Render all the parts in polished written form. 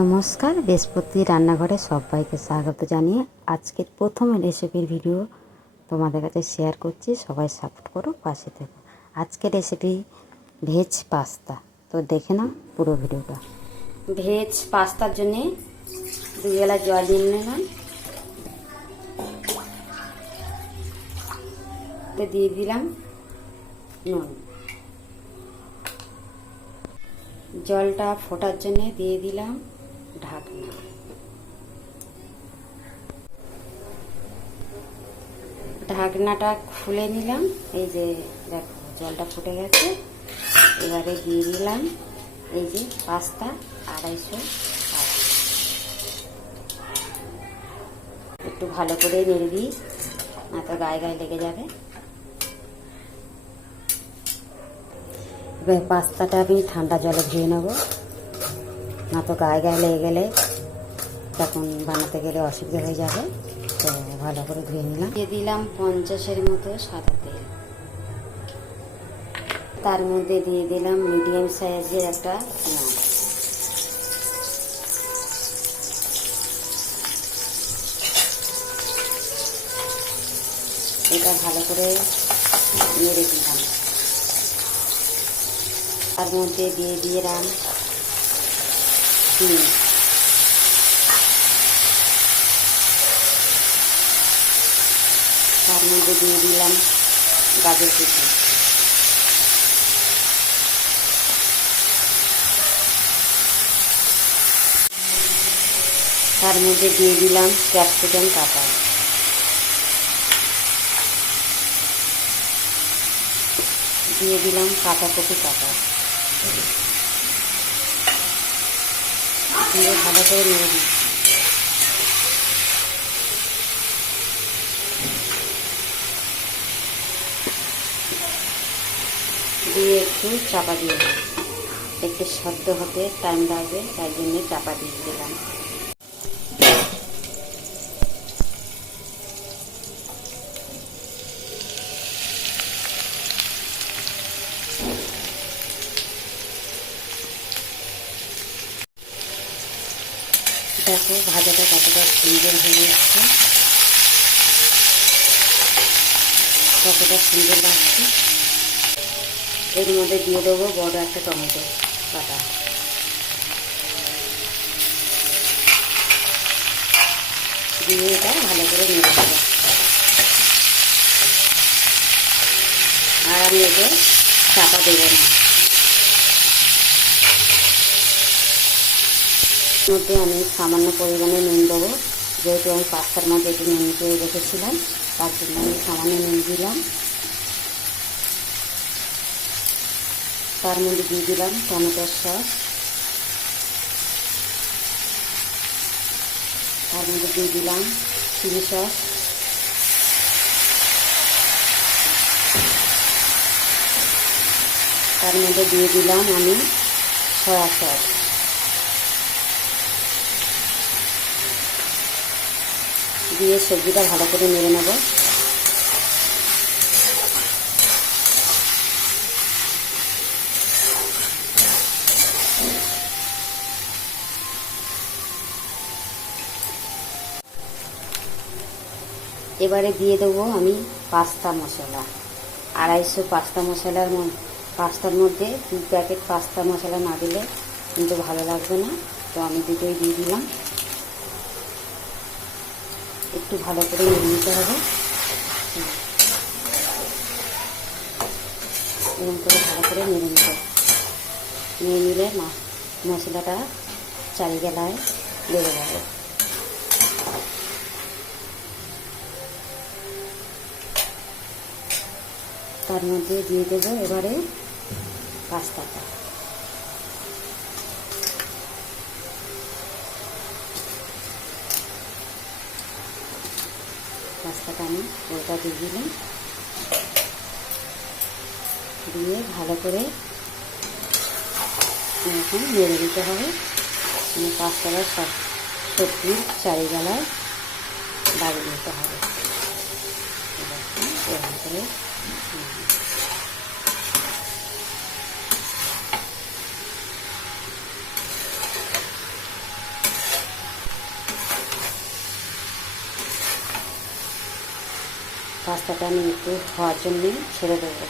নমস্কার, বৃহস্পতি রান্নাঘরে সবাইকে স্বাগত জানিয়ে আজকের প্রথম রেসিপির ভিডিও তোমাদের কাছে শেয়ার করছি। সবাই সাপোর্ট করো, পাশে থেকো। আজকের রেসিপি ভেজ পাস্তা। তো দেখে নাও পুরো ভিডিওটা। ভেজ পাস্তার জন্যে 2 গ্লাস জল নিয়ে নিলাম, দিয়ে দিলাম নুন। জলটা ফোটার জন্যে দিয়ে দিলাম ঢাকনা। ঢাকনাটা খুলে নিলাম। এই যে দেখো জলটা ফুটে গেছে। এবারে দিয়ে দিলাম এই যে পাস্তা 250 গ্রাম। একটু ভালো করে নেড়ে দিই, না তো গায়ে গায়ে লেগে যাবে। এবার পাস্তাটা আমি ঠান্ডা জলে ধুয়ে নেব, না তো গায়ে গায়ে লেগে গেলে তখন বানাতে গেলে অসুবিধা হয়ে যাবে। তো ভালো করে ধুয়ে নিলাম। দিয়ে দিলাম 50-এর মতো সাদা তেল। তার মধ্যে দিয়ে দিলাম মিডিয়াম সাইজের একটা পেঁয়াজ। এটা ভালো করে নেড়ে দিলাম। তার মধ্যে দিয়ে দিলাম চিনি। তার মধ্যে দিয়ে দিলাম গাজর কুচি। তার মধ্যে দিয়ে দিলাম ক্যাপসিকাম কাটা। দিয়ে দিলাম কাঁচাকপি কাটা। দিয়ে ভালো করে নেড়ে দিই। দিয়ে একটু চাপা দিয়ে দিই। একটু সেদ্ধ হতে টাইম লাগবে, তাই জন্য চাপা দিয়ে দিলাম। দেখো ভাজাটা কতটা সুন্দর হয়ে যাচ্ছে, কতটা সুন্দর লাগছে। এর মধ্যে দিয়ে দেবো বড় একটা টমেটো কাটা। দিয়ে এটা ভালো করে নেড়ে দেবো। আর আমি এতে চাপা দেবো না। মধ্যে আমি সামান্য পরিমাণে নুন দেবো, যেহেতু আমি পাস্তার মধ্যে একটু নুন দিয়ে রেখেছিলাম, তার জন্য আমি সামান্য নুন দিলাম। তার মধ্যে দিয়ে দিলাম টমেটোর সস। তার মধ্যে দিয়ে দিলাম চিলি সস। তার মধ্যে দিয়ে দিলাম আমি সয়া সস। দিয়ে সবজিটা ভালো করে নেড়ে নেব। এবারে দিয়ে দেবো আমি পাস্তা মশলা। 250 পাস্তার মধ্যে 2 প্যাকেট পাস্তা মশলা না দিলে কিন্তু ভালো লাগবে না, তো আমি দুটোই দিয়ে দিলাম। একটু ভালো করে নেড়ে নিতে হবে। এরকম করে ভালো করে নেড়ে নিতে হবে। নিয়ে নিলে মশলাটা চারিবেলায় লেগে যাবে। তার মধ্যে দিয়ে দেবো এবারে পাস্তাটা। পাস্তাটা আমি ওটা দিয়ে দিলাম। দিয়ে ভালো করে এরকম নেড়ে দিতে হবে। পাস্তাটা সবজির চারিবেলায় বাড়িয়ে দিতে হবে। এরকম করে পাস্তাটা আমি একটু ধোয়ার জন্যে ছেড়ে দেবো।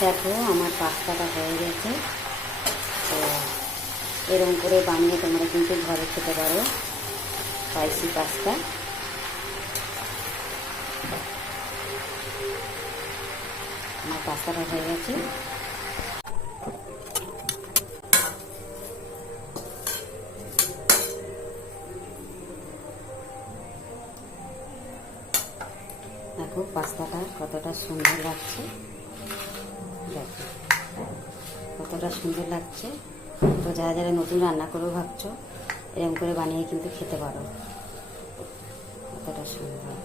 দেখো আমার পাস্তাটা হয়ে গেছে। তো এরকম করে বানিয়ে তোমরা কিন্তু ঘরে খেতে পারো স্পাইসি পাস্তা। আমার পাস্তাটা হয়ে গেছে। দেখো পাস্তাটা কতটা সুন্দর লাগছে, দেখো কতটা সুন্দর লাগছে। তো যারা যারা নতুন রান্না করেও ভাবছো, এরকম করে বানিয়ে কিন্তু খেতে পারো, কতটা সুন্দর।